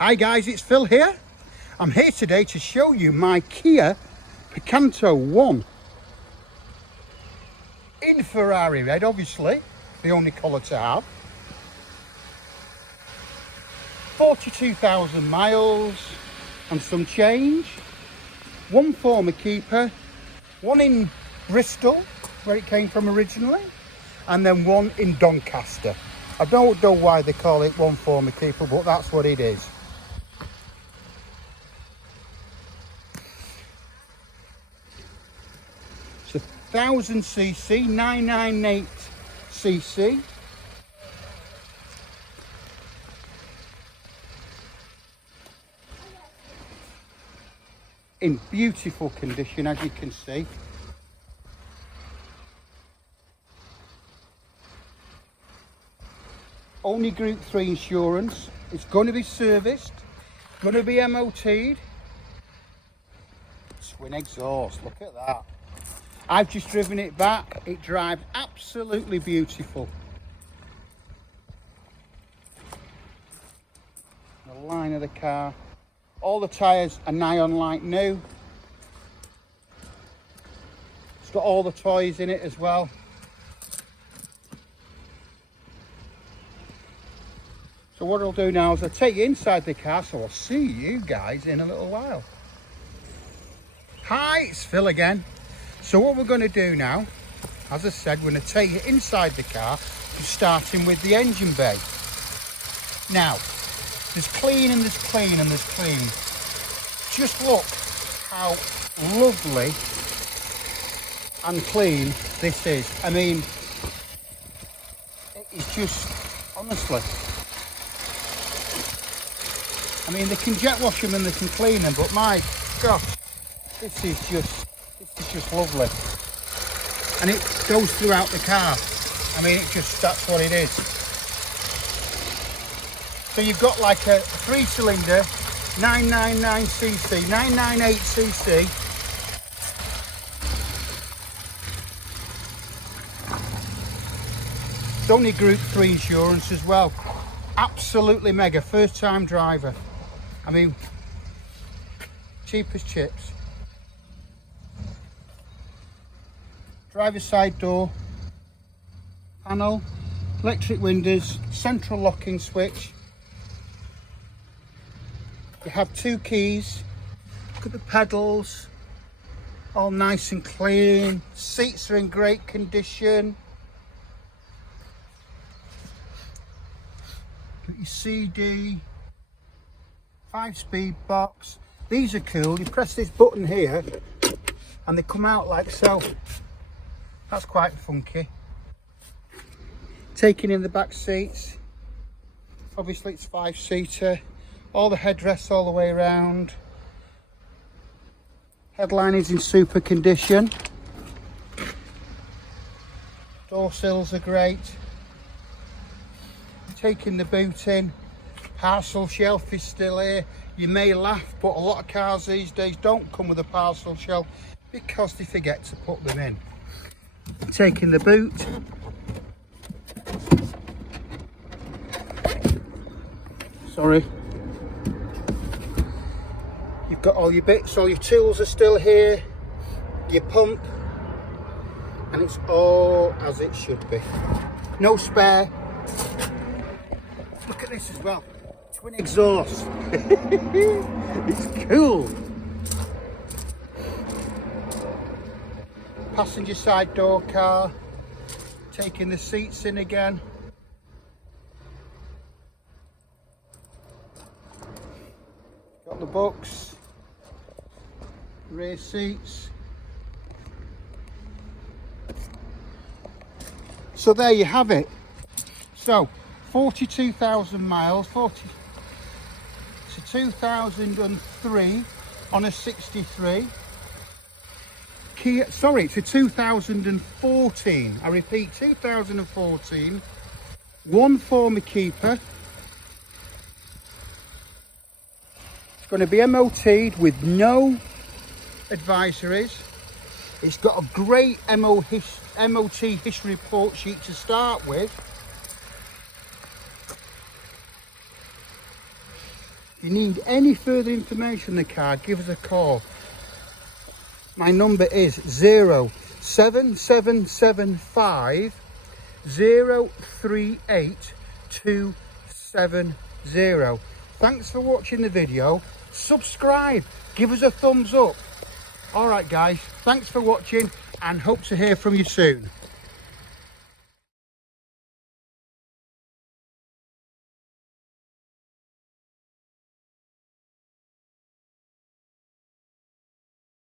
Hi guys, it's Phil here. I'm here today to show you my Kia Picanto 1 in Ferrari red, obviously, the only colour to have. 42,000 miles and some change. One former keeper, one in Bristol, where it came from originally, and then one in Doncaster. I don't know why they call it one former keeper, but that's what it is. It's 1000cc, 998cc. In beautiful condition, as you can see. Only Group 3 insurance. It's going to be serviced, going to be MOT'd. Twin exhaust, look at that. I've just driven it back. It drives absolutely beautiful. The line of the car. All the tyres are nigh on like new. It's got all the toys in it as well. So what I'll do now is I'll take you inside the car, so I'll see you guys in a little while. Hi, it's Phil again. So what we're going to do now, as I said, we're going to take you inside the car, starting with the engine bay. Now, there's clean and there's clean and there's clean. Just look how lovely and clean this is. I mean, it is just, honestly. I mean, they can jet wash them and they can clean them, but my gosh, this is just lovely. And it goes throughout the car. I mean, that's what it is. So you've got like a 3-cylinder, 999cc, 998cc. It's only Group 3 insurance as well. Absolutely mega, first time driver. I mean, cheap as chips. Driver's side door, panel, electric windows, central locking switch. You have 2 keys. Look at the pedals, all nice and clean. Seats are in great condition. Got your CD, 5-speed box. These are cool. You press this button here and they come out like so. That's quite funky. Taking in the back seats. Obviously it's 5-seater. All the headrests all the way around. Headline is in super condition. Door sills are great. Taking the boot in. Parcel shelf is still here. You may laugh, but a lot of cars these days don't come with a parcel shelf because they forget to put them in. Taking the boot. Sorry. You've got all your bits, all your tools are still here, your pump, and it's all as it should be. No spare. Look at this as well. Twin exhaust. It's cool. Passenger side door car. Taking the seats in again. Got the books. Rear seats. So there you have it. So 42,000 miles, it's a 2003 on a 63. Kia, sorry, it's a 2014. I repeat, 2014. One former keeper. It's going to be MOT'd with no advisories. It's got a great MOT history report sheet to start with. you need any further information on the car, give us a call. My number is 07775 038270. Thanks for watching the video. Subscribe, give us a thumbs up. Alright guys, thanks for watching and hope to hear from you soon.